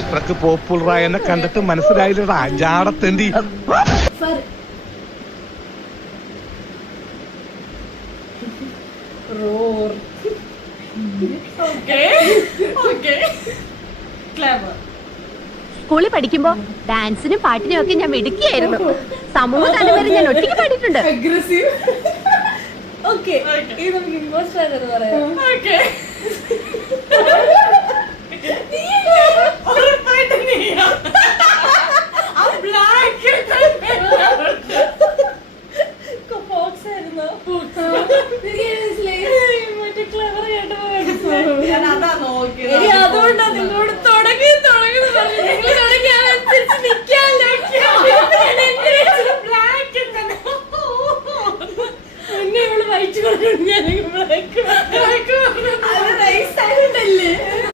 ഇത്രക്ക് പോപ്പുലറായ എന്നെ കണ്ടിട്ട് മനസ്സിലായില്ലടാ ജാടത്തേണ്ടി. സ്കൂളിൽ പഠിക്കുമ്പോ ഡാൻസിനും പാട്ടിനും ഒക്കെ ഞാൻ മിടുക്കിയായിരുന്നു. സമൂഹ ഗാനം വരെ ഞാൻ ഒറ്റയ്ക്ക് പാടിയിട്ടുണ്ട്. അതുകൊണ്ടാ നിങ്ങളോട് തുടങ്ങി വഹിച്ചു കൊടുക്കും.